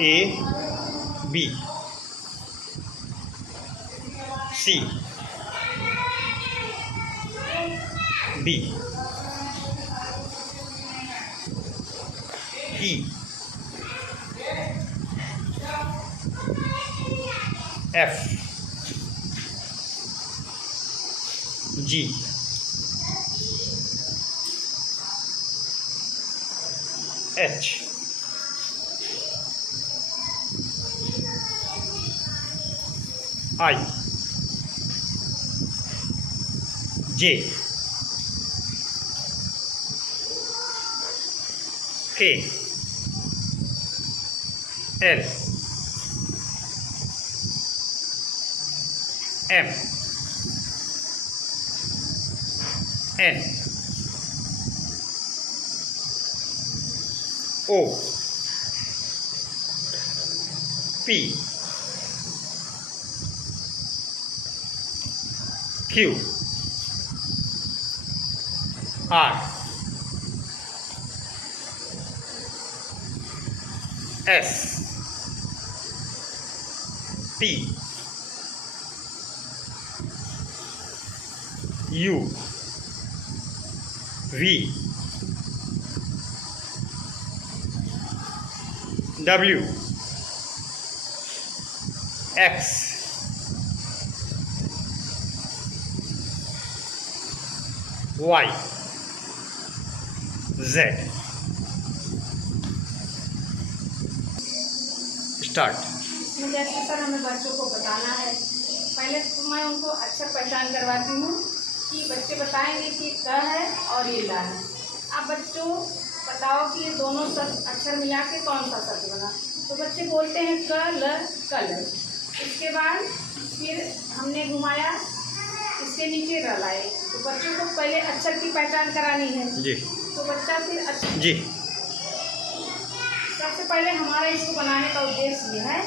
A B C D E F G H I J K L M N O P Q R S T U V W X Y Z start. जैसे sir हमें बच्चों को बताना है, पहले तो मैं उनको अक्षर पहचान करवाती हूँ कि बच्चे बताएंगे कि क है और ये ला है। आप बच्चों बताओ कि ये दोनों शब्द अक्षर मिला के कौन सा शब्द बना। तो बच्चे बोलते हैं क ल कल। इसके बाद फिर हमने घुमाया, इसके नीचे र लाए। तो बच्चों को पहले अक्षर की पहचान करानी है जी। तो बच्चा फिर अक्षर जी। सबसे पहले हमारा इसको बनाने का उद्देश्य ये है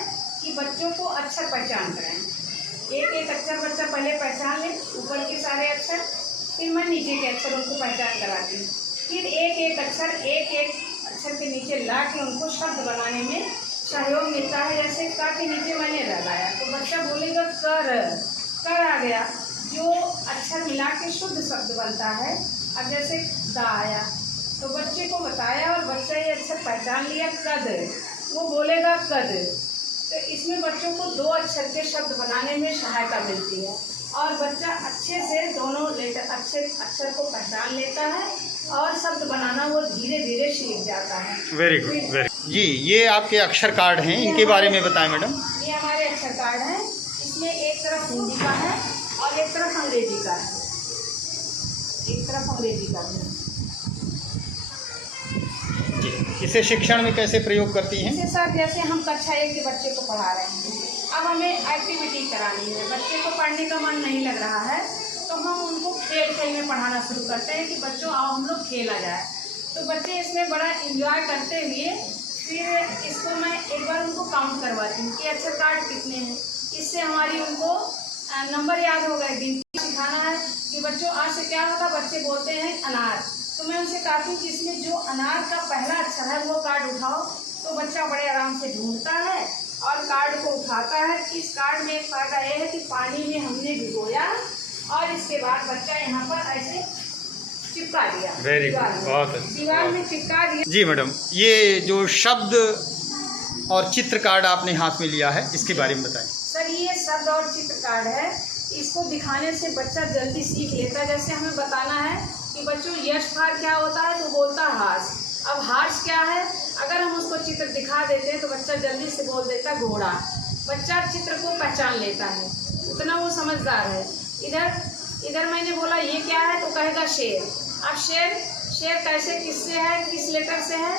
कि बच्चों को अक्षर पहचान कराएं। एक एक अक्षर बच्चा पहले पहचान ले, ऊपर के सारे अक्षर, फिर मैं नीचे के अक्षर उनको पहचान कराती हूँ। फिर एक एक अक्षर के नीचे ला के उनको शब्द बनाने में सहयोग मिलता है। जैसे क के नीचे मैंने र लाया तो बच्चा बोलेगा कर आ गया, जो अक्षर मिला के शुद्ध शब्द बनता है। अब जैसे द आया तो बच्चे को बताया और बच्चा ये अक्षर पहचान लिया कद, वो बोलेगा कद। तो इसमें बच्चों को दो अक्षर के शब्द बनाने में सहायता मिलती है और बच्चा अच्छे से दोनों लेटर अक्षर को पहचान लेता है और शब्द बनाना वो धीरे धीरे सीख जाता है। वेरी गुड, वेरी जी। ये आपके अक्षर कार्ड हैं, इनके बारे में बताएं मैडम। ये हमारे अक्षर कार्ड हैं, इसमें एक तरफ हिंदी का है और एक तरफ अंग्रेजी का है। एक तरफ अंग्रेजी का है जी। इसे शिक्षण में कैसे प्रयोग करती हैं? इसे सर जैसे हम कक्षा 1 के बच्चे को पढ़ा रहे हैं, अब हमें एक्टिविटी करानी है, बच्चे को पढ़ने का मन नहीं लग रहा है तो हम उनको खेल में पढ़ाना शुरू करते हैं कि बच्चों आओ हम लोग खेला जाए। तो बच्चे इसमें बड़ा एंजॉय करते हुए फिर इसको मैं एक बार उनको काउंट करवाती हूँ कि अक्षर कार्ड कितने हैं। इससे हमारी उनको नंबर याद हो गए। गिनती सिखाना है कि बच्चों आज से क्या होगा, बच्चे बोलते हैं अनार, तो मैं उनसे कहती हूँ कि इसमें जो अनार का पहला अक्षर है वो कार्ड उठाओ। तो बच्चा बड़े आराम से ढूंढता है और कार्ड को उठाता है। इस कार्ड में एक फायदा ये है कि पानी में हमने भिगोया और इसके बाद बच्चा यहाँ पर ऐसे चिपका दिया। वेरी गुड, बहुत दीवार में चिपका दिया। जी मैडम, ये जो शब्द और चित्र कार्ड आपने हाथ में लिया है इसके बारे में बताएं। सर ये शब्द और चित्र कार्ड है, इसको दिखाने से बच्चा जल्दी सीख लेता है। जैसे हमें बताना है कि बच्चों यशकार क्या होता है तो बोलता है हार्स। अब हार्स क्या है, अगर हम उसको चित्र दिखा देते हैं तो बच्चा जल्दी से बोल देता है घोड़ा। बच्चा चित्र को पहचान लेता है, उतना वो समझदार है। इधर मैंने बोला ये क्या है तो कहेगा शेर। अब शेर कैसे, किससे है, किस लेटर से है,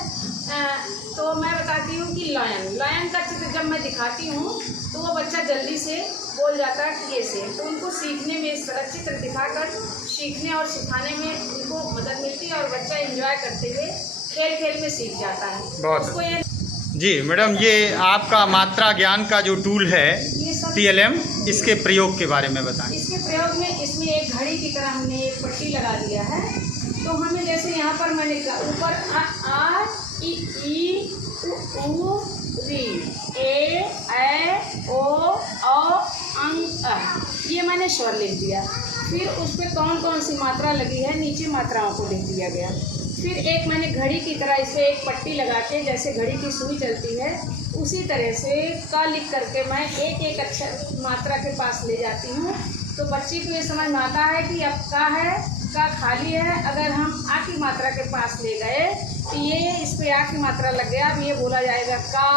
तो मैं बताती हूँ कि लायन का चित्र जब मैं दिखाती हूँ तो वो बच्चा जल्दी से बोल जाता है कि ये शेर। तो उनको सीखने में इस तरह चित्र दिखाकर सीखने और सिखाने में उनको मदद मिलती है और बच्चा एंजॉय करते हुए खेल में सीख जाता है। बहुत ये जी मैडम, ये आपका मात्रा ज्ञान का जो टूल है TLM, इसके प्रयोग के बारे में बताएं। इसके प्रयोग में इसमें एक घड़ी की तरह हमने एक पट्टी लगा दिया है। तो हमें जैसे यहाँ पर मैंने ऊपर आ ई उ ऊ री हमने स्वर लिख दिया। फिर उस पर कौन कौन सी मात्रा लगी है नीचे मात्राओं को लिख दिया गया। फिर एक मैंने घड़ी की तरह इसे एक पट्टी लगा के, जैसे घड़ी की सुई चलती है उसी तरह से का लिख करके मैं एक एक अक्षर मात्रा के पास ले जाती हूँ। तो बच्चे को ये समझ में आता है कि अब का है, का खाली है। अगर हम आ की मात्रा के पास ले गए तो ये इस पे आ की मात्रा लग गया, अब ये बोला जाएगा का।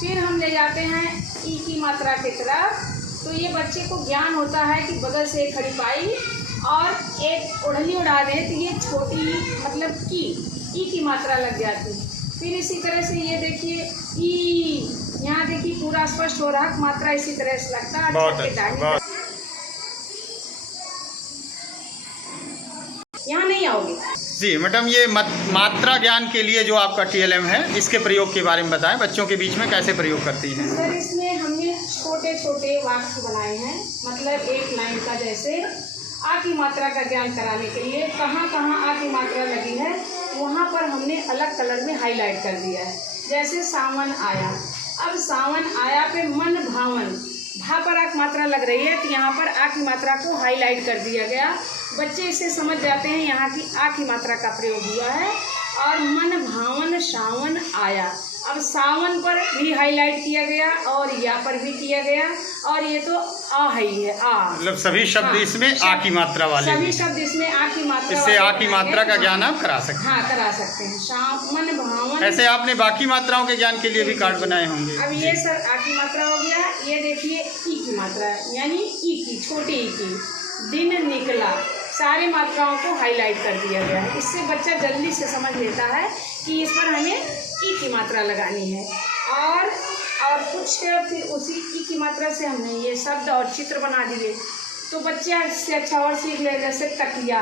फिर हम ले जाते हैं ई की मात्रा की तरफ, तो ये बच्चे को ज्ञान होता है कि बगल से एक खड़ी पाई और एक ओढ़नी उड़ा दें तो ये छोटी मतलब ई की मात्रा लग जाती। फिर इसी तरह से ये देखिए ई, यहाँ देखिए पूरा स्पष्ट हो रहा मात्रा इसी तरह से लगता है। यहाँ नहीं आओगे जी मैडम, ये मात्रा ज्ञान के लिए जो आपका TLM है इसके प्रयोग के बारे में बताएं, बच्चों के बीच में कैसे प्रयोग करती हैं? सर इसमें हमने छोटे छोटे वाक्य बनाए हैं, मतलब एक लाइन का, जैसे आ की मात्रा का ज्ञान कराने के लिए कहाँ कहाँ आ की मात्रा लगी है वहाँ पर हमने अलग कलर में हाईलाइट कर दिया है। जैसे सावन आया, अब सावन आया पे मन भावन, भा पर आ की मात्रा लग रही है तो यहाँ पर आ की मात्रा को हाईलाइट कर दिया गया। बच्चे इसे समझ जाते हैं यहाँ की आ की मात्रा का प्रयोग हुआ है। और मन भावन सावन आया, अब सावन पर भी हाईलाइट किया गया और या पर भी किया गया, और ये तो आ ही है, आ मतलब सभी शब्द इसमें आ की मात्रा वाले, सभी शब्द इसमें आ की मात्रा, इससे आ की मात्रा का ज्ञान आप करा सकते हैं। हाँ करा सकते हैं। मन भावन। ऐसे आपने बाकी मात्राओं के ज्ञान के लिए भी कार्ड बनाए होंगे। अब ये सर आ की मात्रा हो गया, ये देखिए ई की मात्रा यानी ई की, छोटी ई की, दिन निकला, सारी मात्राओं को हाईलाइट कर दिया गया है। इससे बच्चा जल्दी से समझ लेता है कि इस पर हमें ई की मात्रा लगानी है। और कुछ फिर उसी ई की मात्रा से हमने ये शब्द और चित्र बना दिए, तो बच्चा इससे अच्छा और सीख ले। जैसे तकिया,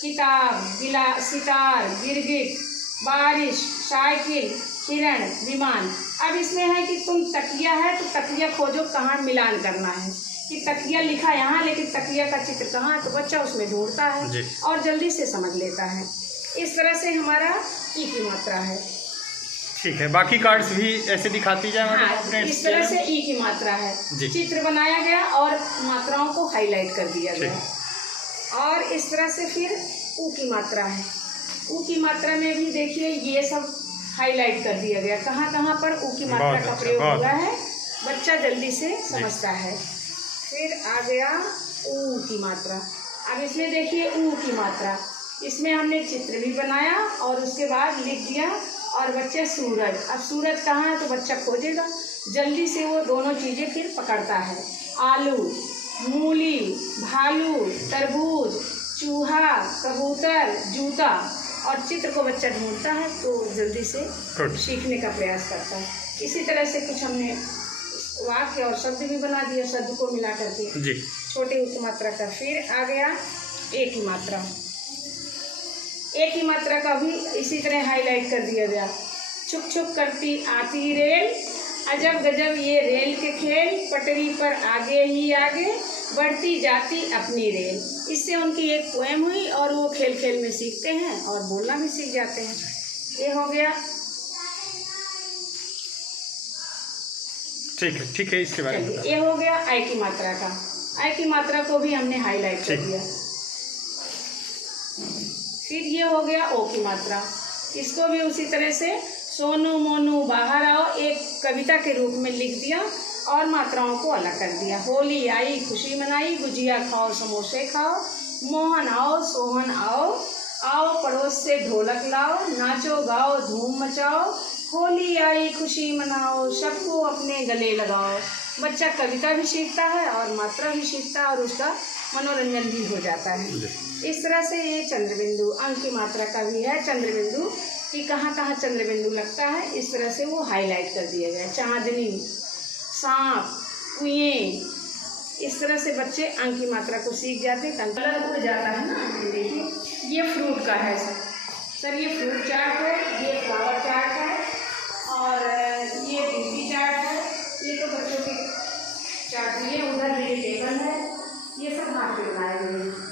किताब, गिला, सितार, गिरगिट, बारिश, साइकिल, हिरण, विमान। अब इसमें है कि तुम तकिया है तो तकिया खोजो कहाँ मिलान करना है, कि तकिया लिखा यहाँ लेकिन तकिया का चित्र कहाँ, तो बच्चा उसमें ढूंढता है और जल्दी से समझ लेता है। इस तरह से हमारा ई की मात्रा है। ठीक है, बाकी कार्ड्स भी ऐसे दिखाती जाए। हाँ, इस तरह से ई की मात्रा है, चित्र बनाया गया और मात्राओं को हाईलाइट कर दिया गया। और इस तरह से फिर ऊ की मात्रा है। ऊ की मात्रा में भी देखिए ये सब हाईलाइट कर दिया गया, कहाँ कहाँ पर ऊ की मात्रा का प्रयोग हुआ है, बच्चा जल्दी से समझता है। फिर आ गया ऊ की मात्रा। अब इसमें देखिए ऊ की मात्रा, इसमें हमने चित्र भी बनाया और उसके बाद लिख दिया। और बच्चे सूरज, अब सूरज कहाँ है तो बच्चा खोजेगा, जल्दी से वो दोनों चीज़ें फिर पकड़ता है। आलू, मूली, भालू, तरबूज, चूहा, कबूतर, जूता, और चित्र को बच्चा ढूंढता है तो जल्दी से सीखने का प्रयास करता है। इसी तरह से कुछ हमने वाक्य और शब्द भी बना दिया, शब्द को मिला करके छोटे उच्च मात्रा का। फिर आ गया ए की मात्रा। ए की मात्रा का भी इसी तरह हाईलाइट कर दिया गया। छुक छुक करती आती रेल, अजब गजब ये रेल के खेल, पटरी पर आगे ही आगे बढ़ती जाती अपनी रेल। इससे उनकी एक पोएम हुई और वो खेल खेल में सीखते हैं और बोलना भी सीख जाते हैं। ये हो गया। ठीक है, इसके बारे में ये हो गया आई की मात्रा का। आई की मात्रा को भी हमने हाईलाइट कर दिया। फिर ये हो गया ओ की मात्रा, इसको भी उसी तरह से सोनू मोनू बाहर आओ एक कविता के रूप में लिख दिया और मात्राओं को अलग कर दिया। होली आई खुशी मनाई, गुजिया खाओ समोसे खाओ, मोहन आओ सोहन आओ, आओ पड़ोस से ढोलक लाओ, नाचो गाओ धूम मचाओ, होली आई खुशी मनाओ, सबको अपने गले लगाओ। बच्चा कविता भी सीखता है और मात्रा भी सीखता है और उसका मनोरंजन भी हो जाता है। इस तरह से ये चंद्रबिंदु अंक की मात्रा का भी है। चंद्रबिंदु कि कहाँ कहाँ चंद्रबिंदु लगता है, इस तरह से वो हाईलाइट कर दिया गया। चांदनी, सांप, कुएं, इस तरह से बच्चे अंक की मात्रा को सीख जाते हैं। कलर हो जाता है ना। देखिए ये फ्रूट का है सर, ये फ्रूट चार्ट है, ये फ्लावर चार्ट है और ये बिंदी चार्ट है। ये तो बच्चों के चार्ट, ये उधर ये टेबल है, ये सब हाथ पे बनाए हुए हैं।